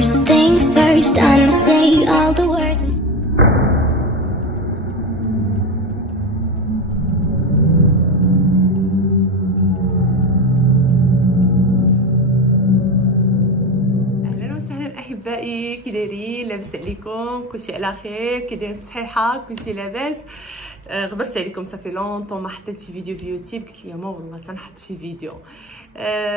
First things first, I'ma say all the words. اهلا وسهلا احبائي، كي دايرين؟ لاباس عليكم؟ كلشي على خير؟ كي داير الصحيحه؟ كلشي لاباس؟ غبرت عليكم صافي لونطون ما حطيتش فيديو في يوتيوب، قلت لي ماما والله تنحط شي فيديو.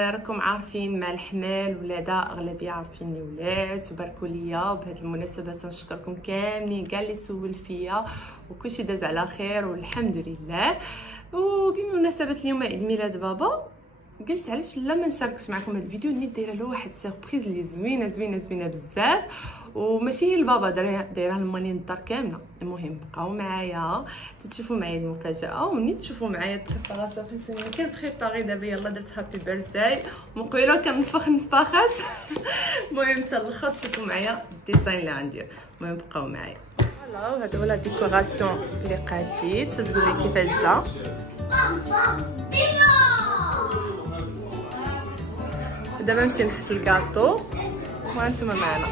راكم عارفين مع الحمال ولاده اغلبيه عارفيني ولاد وباركوا ليا. بهذه المناسبه تنشكركم كاملين كاع اللي سول فيا وكلشي داز على خير والحمد لله. وبمناسبه اليوم عيد ميلاد بابا قلت علاش لا ما نشاركش معكم هذا الفيديو، نيت دايره له واحد سيربريز اللي زوينه بزاف، وماشي هي البابا دايرها لماني الدار كامله. المهم بقاو معايا تشوفوا معايا المفاجاه، ونيت تشوفوا معايا البريباراسيون فين كان بريباري دابا. يلا درت هابي بيرثداي ومقبله كنفخ نفاخات. المهم حتى الاخر تشوفوا معايا الديزاين اللي غندير. المهم بقاو معايا. فوالا وهذا هو لا ديكوراسيون اللي قاديت. تقول لي كيفاش جا. دابا نمشي نحط الكاطو وانتم معنا.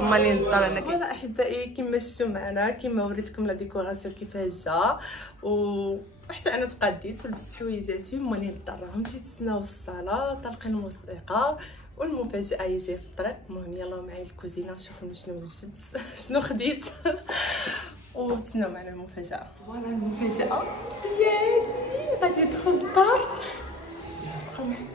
مالي نضطر انا كيف احبائي كما شفتوا معنا، كما وريتكم لا ديكوراسيون كيفاش جا، وحتى انا تقاديت ولبست حوايجاتي. مالي نضطرهم تيتسناو في الصاله طالقين الموسيقى والمفاجاه هي جايه في الطريق. المهم يلا معايا الكوزينه نشوفوا شنو وجدت شنو خديت وتسناو معنا المفاجاه. فوالا المفاجاه غادي ندخل للدار. بقاو معايا.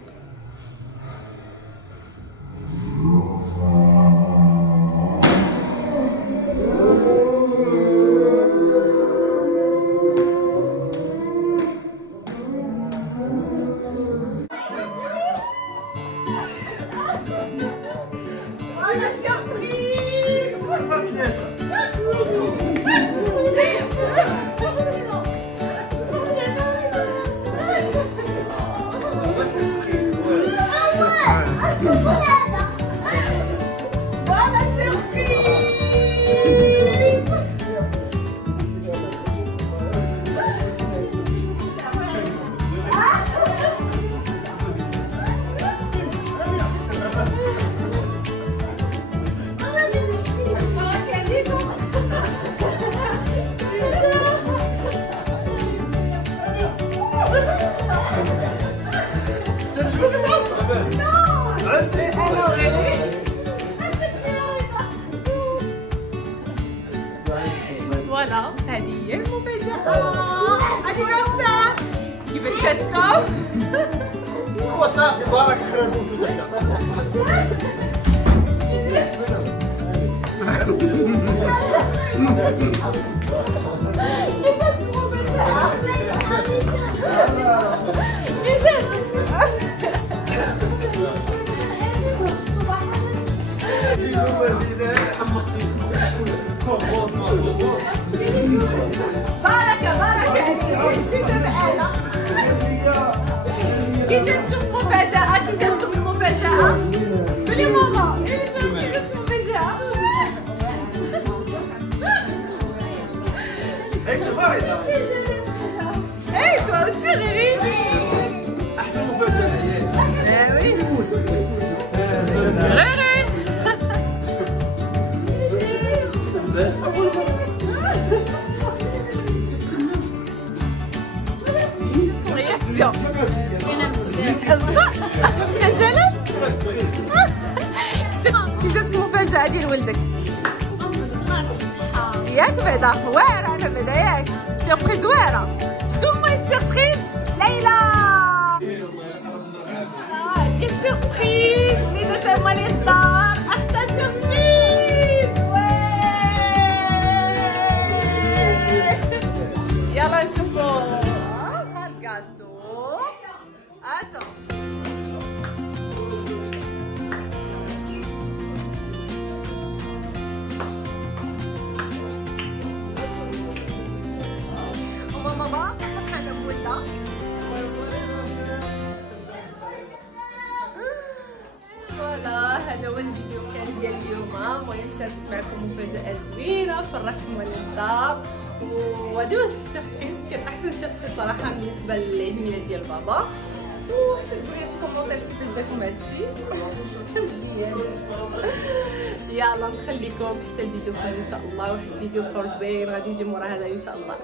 فوالا هذه هي المفاجأة. هذه عرفتها كيفاش جاتكم؟ هو صافي بارك خير نفوتو بارك عليك معانا. كي جاتكم المفاجأة؟ كي جاتكم المفاجأة؟ قولي ماما كي جاتكم المفاجأة؟ اي toi aussi Riri. احسن مفاجأة هي. وي Riri. رياكسيون تسجلت. كي جاتك المفاجأة ديال ولدك ياك؟ بعدا واعرة انا بعدا ياك سيربريز واعرة. شكون هو السيربريز؟ ليلى. السيربريز اللي درتها مالي الدار احسن سيربريز. يلا نشوفو هاد الكاطو. اتو ماما فرحانة بولدها. فوالا هذا هو الفيديو كان ديال اليوم. المهم شاركت معكم مفاجأة زوينة فرحت مول الدار، وهذا هو السيربريز. كان احسن سيربريز صراحة بالنسبة للعيد ميلاد ديال بابا. وحتى تقولي في الكومونتير كيفاش جاكم هادشي. يلا نخليكم حتى الفيديو اخر ان شاء الله، واحد الفيديو اخر زوين غادي يجي مورا هذا ان شاء الله.